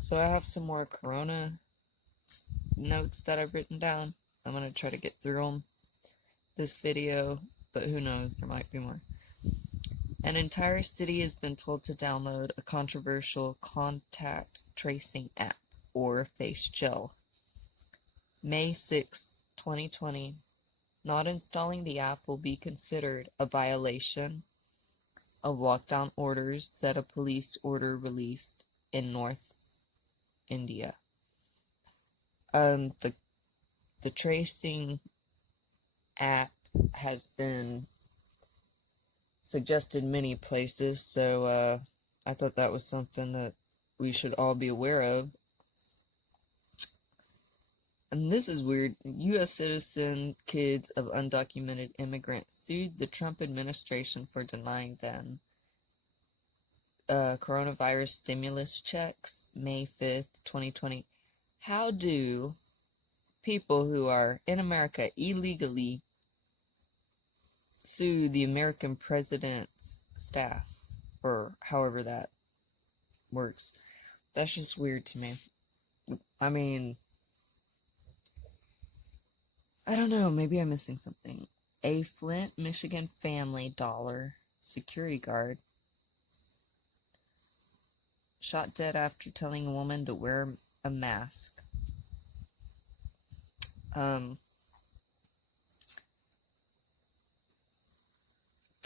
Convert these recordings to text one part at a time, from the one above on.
So I have some more Corona notes that I've written down. I'm gonna try to get through them this video, but who knows, there might be more. An entire city has been told to download a controversial contact tracing app, or Face Gel. May 6, 2020. Not installing the app will be considered a violation of lockdown orders, said a police order released in North India. The tracing app has been suggested many places, so I thought that was something that we should all be aware of. And this is weird. U.S. citizen kids of undocumented immigrants sued the Trump administration for denying them coronavirus stimulus checks, May 5th, 2020. How do people who are in America illegally sue the American president's staff, or however that works? That's just weird to me. I mean, I don't know, maybe I'm missing something. A Flint, Michigan Family Dollar security guard shot dead after telling a woman to wear a mask. The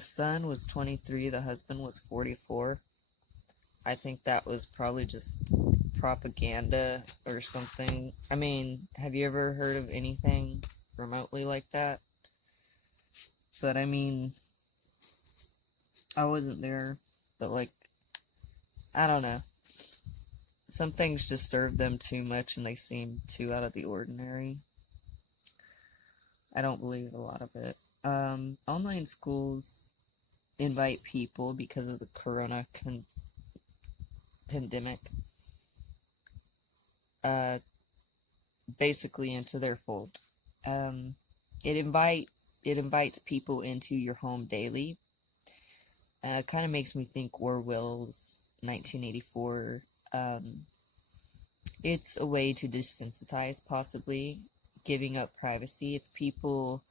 son was 23, the husband was 44. I think that was probably just propaganda or something. I mean, have you ever heard of anything remotely like that? But I mean, I wasn't there, but like, I don't know. Some things just serve them too much and they seem too out of the ordinary. I don't believe a lot of it. Online schools invite people because of the corona pandemic basically into their fold. It invites people into your home daily. Kind of makes me think Orwell's 1984. It's a way to desensitize, possibly giving up privacy. If people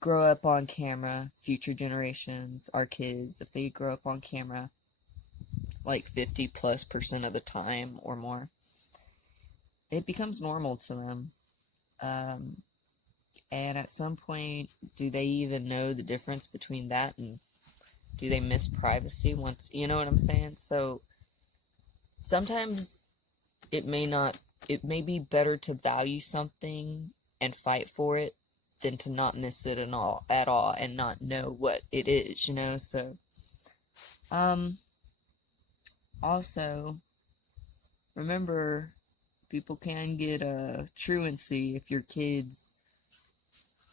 grow up on camera, future generations, our kids, if they grow up on camera like 50+% of the time or more, it becomes normal to them. And at some point, do they even know the difference between that and do they miss privacy once, you know what I'm saying? So sometimes it may be better to value something and fight for it than to not miss it at all and not know what it is, you know? So, also, remember, people can get truancy if your kids,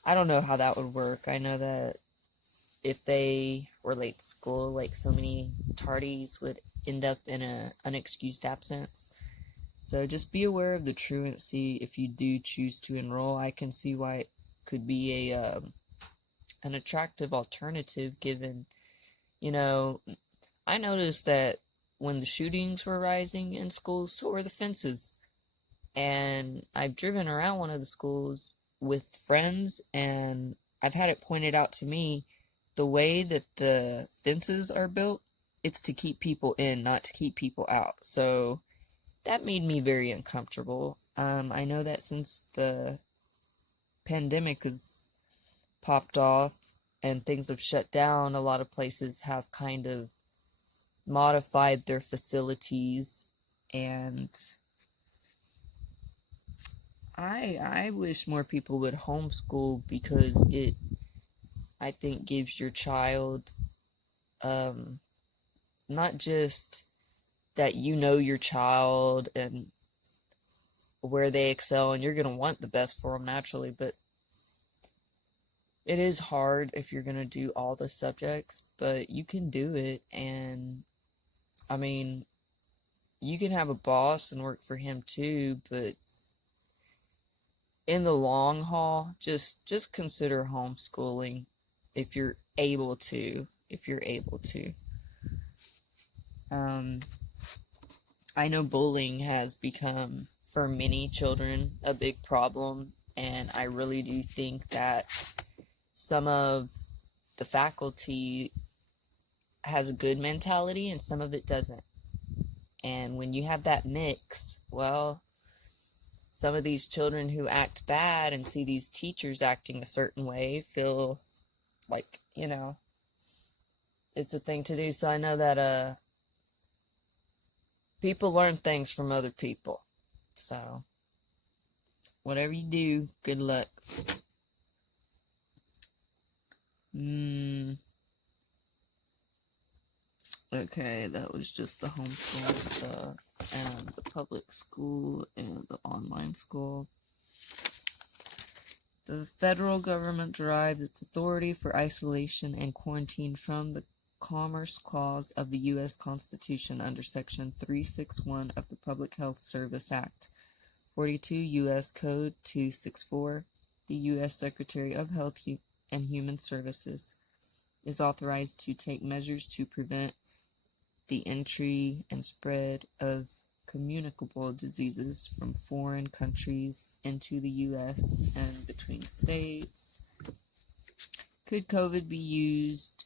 I don't know how that would work. I know that if they were late to school, like so many tardies would end up in an unexcused absence. So just be aware of the truancy if you do choose to enroll. I can see why it could be an attractive alternative given, you know, I noticed that when the shootings were rising in schools, so were the fences. And I've driven around one of the schools with friends, and I've had it pointed out to me the way that the fences are built, it's to keep people in, not to keep people out. So that made me very uncomfortable. I know that since the pandemic has popped off and things have shut down, a lot of places have kind of modified their facilities, and I wish more people would homeschool because it, I think, gives your child not just that you know your child and where they excel and you're going to want the best for them naturally, but it is hard if you're going to do all the subjects, but you can do it. And I mean, you can have a boss and work for him too, but in the long haul, just consider homeschooling if you're able to. I know bullying has become, for many children, a big problem, and I really do think that some of the faculty has a good mentality and some of it doesn't. And when you have that mix, well, some of these children who act bad and see these teachers acting a certain way feel like, it's a thing to do. So I know that people learn things from other people. So whatever you do, good luck. Okay, that was just the homeschool stuff and the public school and the online school. The federal government derives its authority for isolation and quarantine from the Commerce Clause of the U.S. Constitution under Section 361 of the Public Health Service Act, 42 U.S. Code 264. The U.S. Secretary of Health and Human Services is authorized to take measures to prevent the entry and spread of communicable diseases from foreign countries into the U.S. and between states. Could COVID be used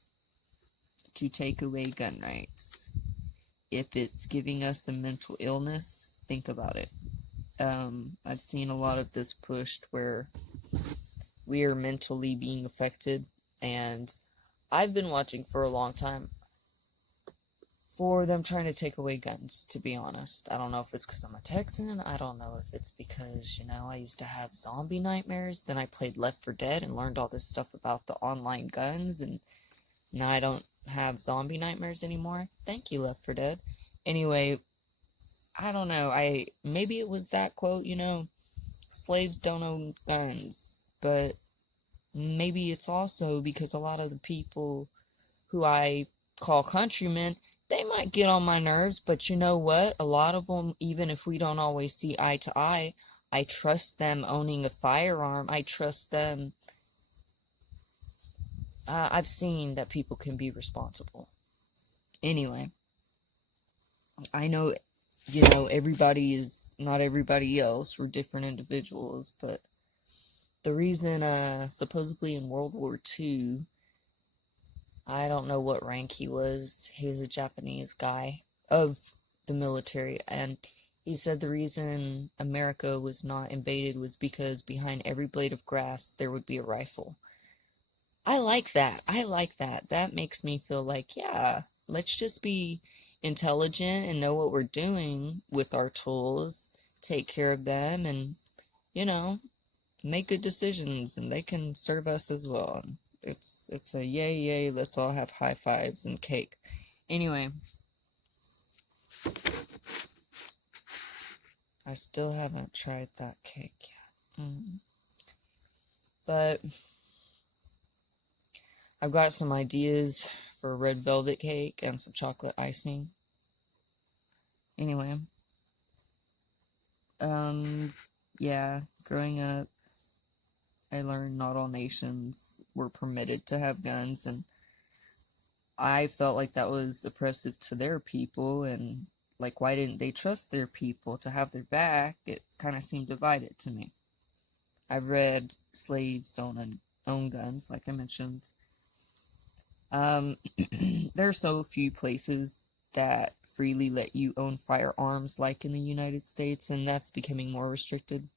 to take away gun rights? If it's giving us a mental illness, think about it. I've seen a lot of this pushed where we are mentally being affected, and I've been watching for a long time for them trying to take away guns, to be honest. I don't know if it's because I'm a Texan. I don't know if it's because, I used to have zombie nightmares. Then I played Left 4 Dead and learned all this stuff about the online guns, and now I don't have zombie nightmares anymore. Thank you, Left 4 Dead. Anyway, I don't know. Maybe it was that quote, slaves don't own guns. But maybe it's also because a lot of the people who I call countrymen, they might get on my nerves, but you know what? A lot of them, even if we don't always see eye to eye, I trust them owning a firearm. I trust them. I've seen that people can be responsible. Anyway, I know, everybody is not everybody else. We're different individuals, but the reason, supposedly in World War II, I don't know what rank he was. He was a Japanese guy of the military, and he said the reason America was not invaded was because behind every blade of grass there would be a rifle. I like that. That makes me feel like, yeah, let's just be intelligent and know what we're doing with our tools, take care of them, and, make good decisions, and they can serve us as well. It's a yay, let's all have high fives and cake. Anyway, I still haven't tried that cake yet. But I've got some ideas for a red velvet cake and some chocolate icing. Anyway, yeah, growing up, I learned not all nations were permitted to have guns, and I felt like that was oppressive to their people, and like, why didn't they trust their people to have their back? It kind of seemed divided to me. I've read slaves don't own guns, like I mentioned. There are so few places that freely let you own firearms like in the United States, and that's becoming more restricted.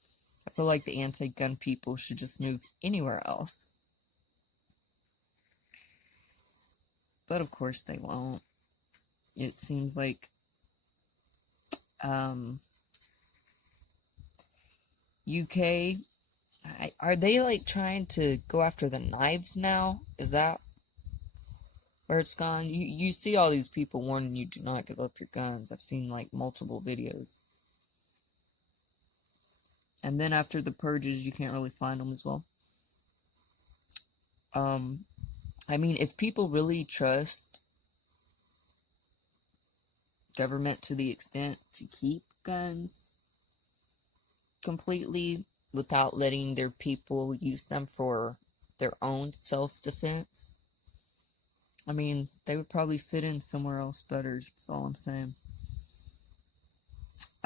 I feel like the anti-gun people should just move anywhere else. But of course they won't. It seems like UK, are they like trying to go after the knives now? Is that where it's gone? You see all these people warning you, do not give up your guns. I've seen like multiple videos. And then after the purges, you can't really find them as well. I mean, if people really trust government to the extent to keep guns completely without letting their people use them for their own self-defense, I mean, they would probably fit in somewhere else better. That's all I'm saying.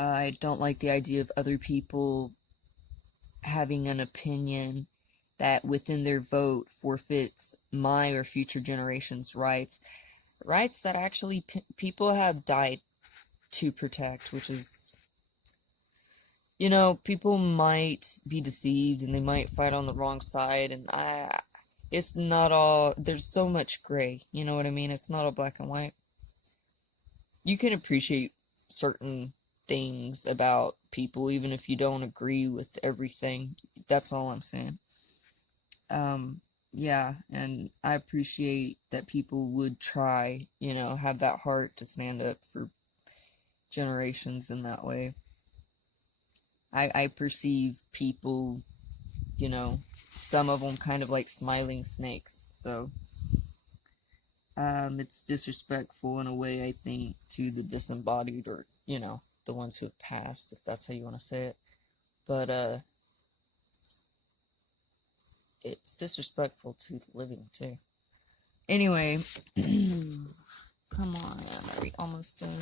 I don't like the idea of other people having an opinion that within their vote forfeits my or future generations' rights. Rights that actually people have died to protect, which is, people might be deceived and they might fight on the wrong side, and it's not all, there's so much gray, you know what I mean? It's not all black and white. You can appreciate certain things about people even if you don't agree with everything. That's all I'm saying. Yeah, and I appreciate that people would try, have that heart to stand up for generations in that way. I perceive people, some of them kind of like smiling snakes. So, it's disrespectful in a way, I think, to the disembodied, or, the ones who have passed, if that's how you want to say it. But, it's disrespectful to the living, too. Anyway, come on, are we almost done?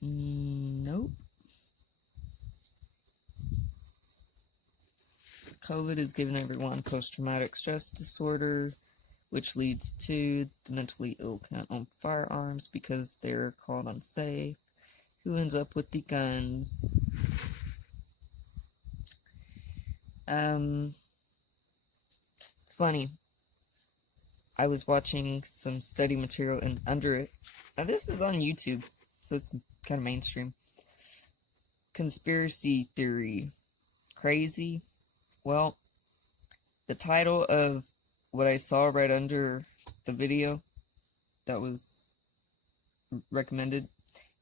Nope. COVID has given everyone post-traumatic stress disorder, which leads to the mentally ill can't own firearms because they're called unsafe. Who ends up with the guns? It's funny. I was watching some study material, and under it, now this is on YouTube, so it's kind of mainstream. Conspiracy theory. Crazy? Well, the title of what I saw right under the video that was recommended,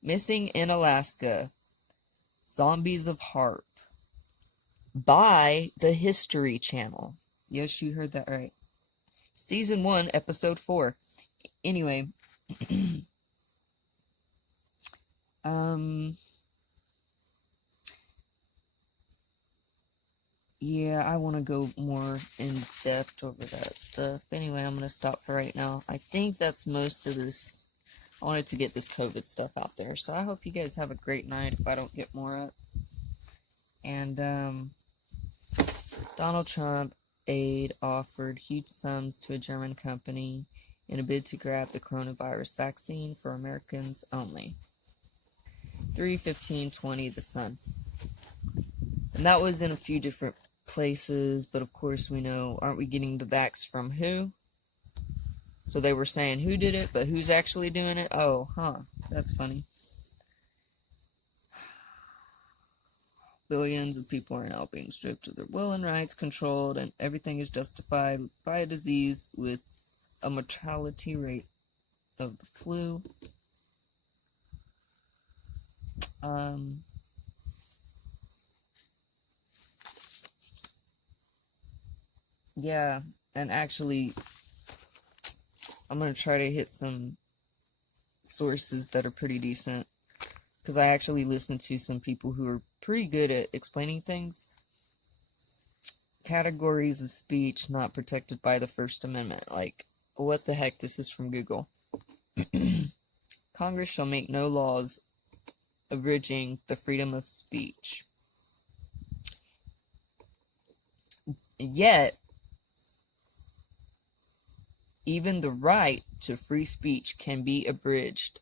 Missing in Alaska, Zombies of HAARP, by the History Channel. Yes, you heard that right. Season 1, Episode 4. Anyway, yeah, I want to go more in depth over that stuff. Anyway, I'm going to stop for right now. I think that's most of this. I wanted to get this COVID stuff out there. So I hope you guys have a great night if I don't get more up. And, Donald Trump aid offered huge sums to a German company in a bid to grab the coronavirus vaccine for Americans only. 3/15/20, The Sun. And that was in a few different places, but of course we know, aren't we getting the vax from who? So they were saying who did it, but who's actually doing it? Oh, that's funny. Billions of people are now being stripped of their will and rights, controlled, and everything is justified by a disease with a mortality rate of the flu. Yeah, and actually, I'm going to try to hit some sources that are pretty decent, because I actually listened to some people who are pretty good at explaining things. Categories of speech not protected by the First Amendment. Like, what the heck? This is from Google. Congress shall make no laws abridging the freedom of speech. Yet, even the right to free speech can be abridged,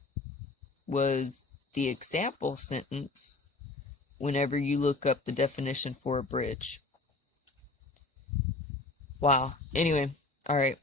was the example sentence whenever you look up the definition for abridge. Wow. Anyway, alright.